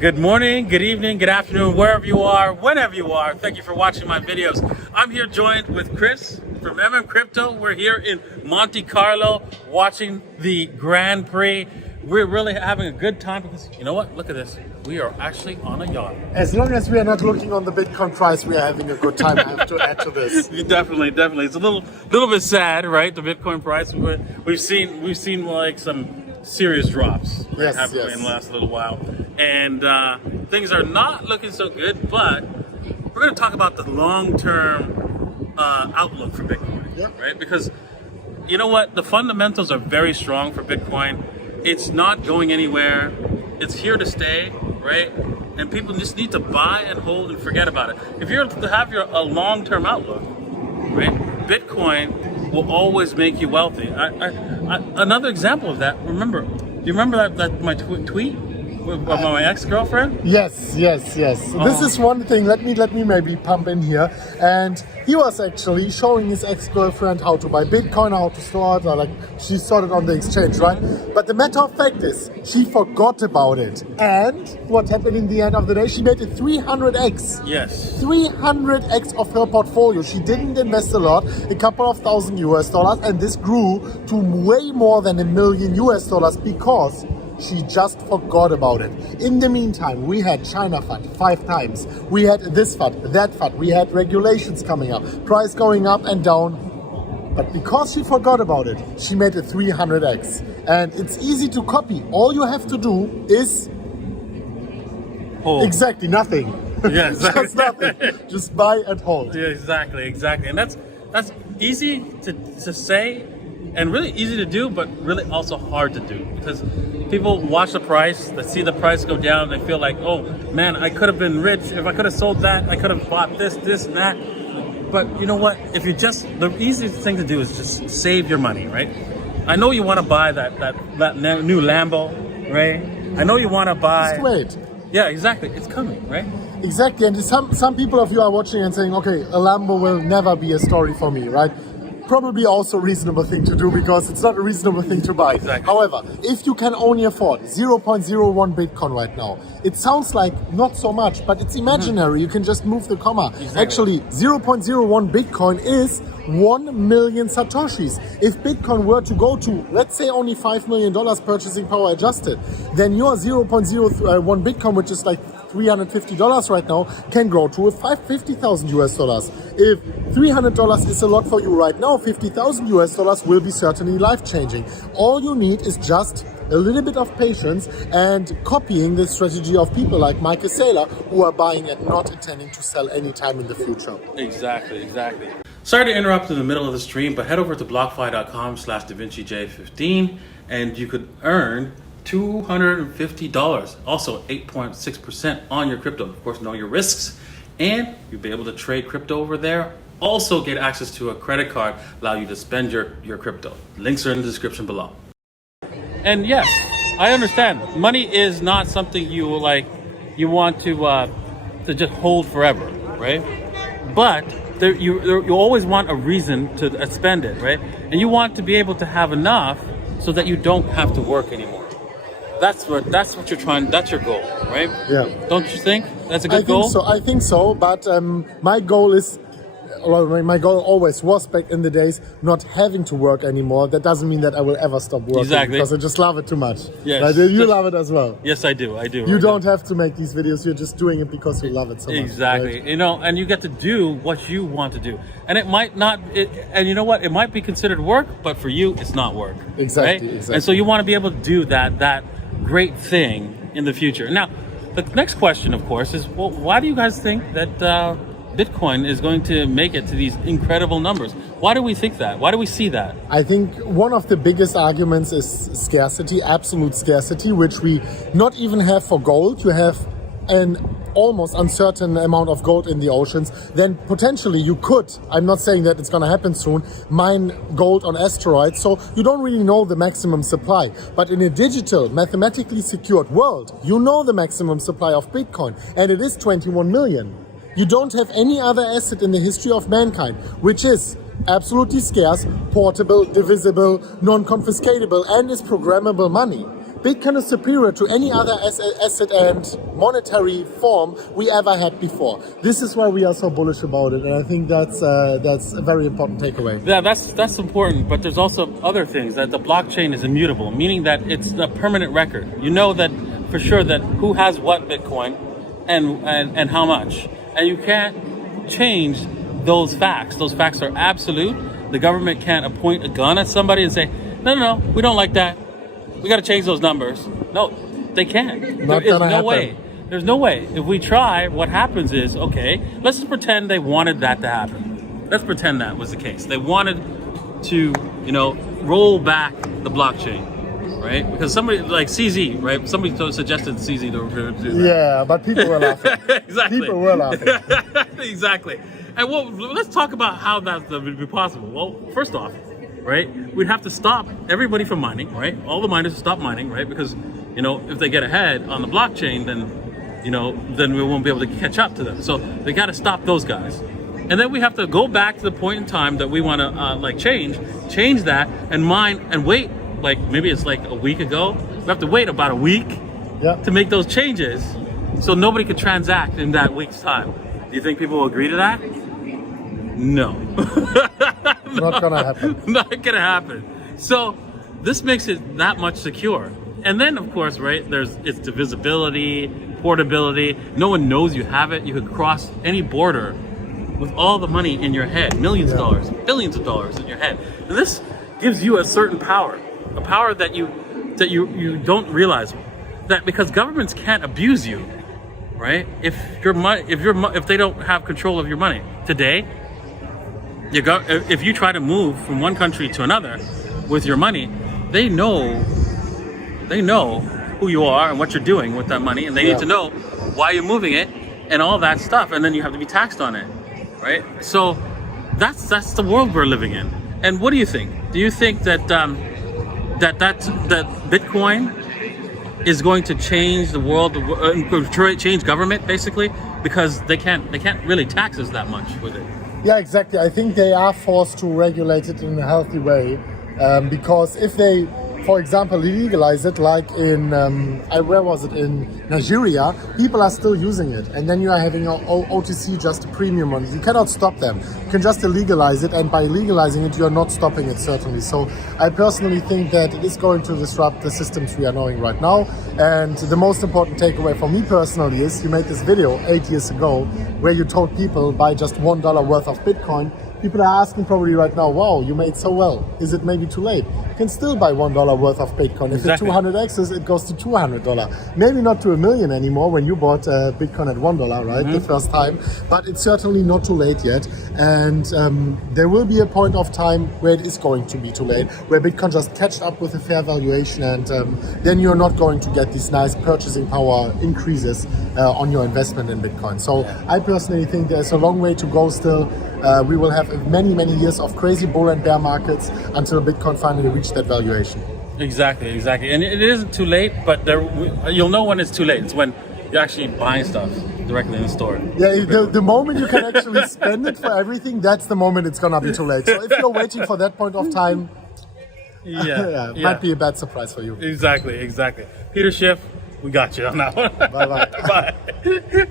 Good morning, good evening, good afternoon, wherever you are, whenever you are. Thank you for watching my videos. I'm here joined with Chris from MMCrypto. We're here in Monte Carlo watching the Grand Prix. We're really having a good time because, you know what? Look at this. We are actually on a yacht. As long as we are not looking on the Bitcoin price, we are having a good time. I have to add to this. Definitely. It's a little bit sad, right? The Bitcoin price. We've seen like some serious drops Yes. in the last little while, and things are not looking so good. But we're going to talk about the long-term outlook for Bitcoin, right? Because you know what, the fundamentals are very strong for Bitcoin. It's not going anywhere. It's here to stay, right? And people just need to buy and hold and forget about it. If you're to have a long-term outlook, right? Bitcoin will always make you wealthy. Another example of that. Do you remember that my tweet with my ex-girlfriend? Yes. This is one thing. Let me maybe pump in here. And he was actually showing his ex-girlfriend how to buy Bitcoin, how to store it. Like she stored it on the exchange, right? But the matter of fact is, she forgot about it. And what happened in the end of the day? She made it 300x. Yes. 300x of her portfolio. She didn't invest a lot, a couple of $1,000 US, and this grew to way more than $1 million US because she just forgot about it. In the meantime, we had China FUD 5 times. We had this FUD, that FUD. We had regulations coming up, price going up and down. But because she forgot about it, she made it 300x. And it's easy to copy. All you have to do is exactly nothing. Yeah, exactly. Just nothing. Just buy and hold. Yeah, exactly. And that's easy to say and really easy to do, but really also hard to do because people watch the price, they see the price go down, they feel like, oh man, I could have been rich if I could have sold that, I could have bought this and that. But you know what? If you the easiest thing to do is just save your money, right? I know you want to buy that new Lambo, right? I know you want to buy. Just wait. Yeah, exactly. It's coming, right? Exactly, and some people of you are watching and saying, okay, a Lambo will never be a story for me, right? Probably also a reasonable thing to do because it's not a reasonable thing to buy. Exactly. However, if you can only afford 0.01 Bitcoin right now, it sounds like not so much, but it's imaginary. You can just move the comma. Exactly. Actually, 0.01 Bitcoin is 1 million Satoshis. If Bitcoin were to go to, let's say, only $5 million purchasing power adjusted, then your 0.01 Bitcoin, which is like $350 right now, can grow to $50,000 US. If $300 is a lot for you right now, $50,000 US will be certainly life-changing. All you need is just a little bit of patience and copying the strategy of people like Michael Saylor, who are buying and not intending to sell anytime in the future. Exactly. Sorry to interrupt in the middle of the stream, but head over to BlockFi.com/DaVinciJ15 and you could earn $250, also 8.6% on your crypto. Of course, know your risks, and you'll be able to trade crypto over there. Also get access to a credit card, allow you to spend your crypto. Links are in the description below. And yes, I understand. Money is not something you want to just hold forever, right? But you always want a reason to spend it, right? And you want to be able to have enough so that you don't have to work anymore. That's what you're trying. That's your goal, right? Yeah. Don't you think that's a good goal? I think so. But my goal always was back in the days not having to work anymore. That doesn't mean that I will ever stop working. Exactly. Because I just love it too much. Yes. Right? You love it as well. Yes, I do. You don't have to make these videos. You're just doing it because you love it so much. Exactly. Right? And you get to do what you want to do. And it might not. And you know what? It might be considered work, but for you, it's not work. Exactly. Right? Exactly. And so you want to be able to do that great thing in the future. Now, the next question, of course, is, well, why do you guys think that Bitcoin is going to make it to these incredible numbers? Why do we think that? Why do we see that? I think one of the biggest arguments is scarcity, absolute scarcity, which we not even have for gold. You have an almost uncertain amount of gold in the oceans, then potentially you could, I'm not saying that it's going to happen soon, mine gold on asteroids, so you don't really know the maximum supply. But in a digital, mathematically secured world, you know the maximum supply of Bitcoin, and it is 21 million. You don't have any other asset in the history of mankind, which is absolutely scarce, portable, divisible, non-confiscatable, and is programmable money. Bitcoin is superior to any other asset and monetary form we ever had before. This is why we are so bullish about it, and I think that's a very important takeaway. Yeah, that's important, but there's also other things, that the blockchain is immutable, meaning that it's a permanent record. You know that for sure that who has what Bitcoin and how much, and you can't change those facts. Those facts are absolute. The government can't point a gun at somebody and say, no, we don't like that. We got to change those numbers. No, they can't. There is no way. There's no way. If we try, what happens is, okay, let's just pretend they wanted that to happen. Let's pretend that was the case. They wanted to, roll back the blockchain, right? Because somebody like CZ, right? Somebody suggested CZ to do that. Yeah, but people were laughing. Exactly. People were laughing. Exactly. And let's talk about how that would be possible. Well, first off, right, we'd have to stop everybody from mining, right? All the miners stop mining, right? Because, if they get ahead on the blockchain, then we won't be able to catch up to them. So they got to stop those guys. And then we have to go back to the point in time that we want to change that and mine and wait. Like maybe it's like a week ago. We have to wait about a week to make those changes so nobody could transact in that week's time. Do you think people will agree to that? No. Not gonna happen. Not gonna happen. So this makes it that much secure. And then of course, right, it's divisibility, portability. No one knows you have it. You could cross any border with all the money in your head, millions of dollars, billions of dollars in your head. And this gives you a certain power, a power that you don't realize, that because governments can't abuse you, right? If they don't have control of your money today. If you try to move from one country to another with your money, they know who you are and what you're doing with that money, and they need to know why you're moving it and all that stuff, and then you have to be taxed on it, right? So that's the world we're living in. And what do you think? Do you think that that Bitcoin is going to change the world, change government basically, because they can't really tax us that much with it? Yeah, exactly. I think they are forced to regulate it in a healthy way, because if they, for example, legalize it, like in where was it, in Nigeria, people are still using it, and then you are having OTC just a premium on it. You cannot stop them. You can just legalize it, and by legalizing it, you are not stopping it, certainly. So I personally think that it is going to disrupt the systems we are knowing right now. And the most important takeaway for me personally is you made this video 8 years ago where you told people buy just $1 worth of Bitcoin. People are asking probably right now, wow, you made so well. Is it maybe too late? You can still buy $1 worth of Bitcoin. If it's 200x's, it goes to $200. Maybe not to $1 million anymore when you bought Bitcoin at $1, right? The first time. But it's certainly not too late yet. And there will be a point of time where it is going to be too late, where Bitcoin just catches up with a fair valuation, and then you're not going to get these nice purchasing power increases on your investment in Bitcoin. So I personally think there's a long way to go still. We will have many, many years of crazy bull and bear markets until Bitcoin finally reaches that valuation. Exactly. And it isn't too late, but you'll know when it's too late. It's when you're actually buying stuff directly in the store. Yeah, the moment you can actually spend it for everything, that's the moment it's gonna be too late. So if you're waiting for that point of time, might be a bad surprise for you. Exactly. Peter Schiff, we got you on that one. Bye-bye. Bye.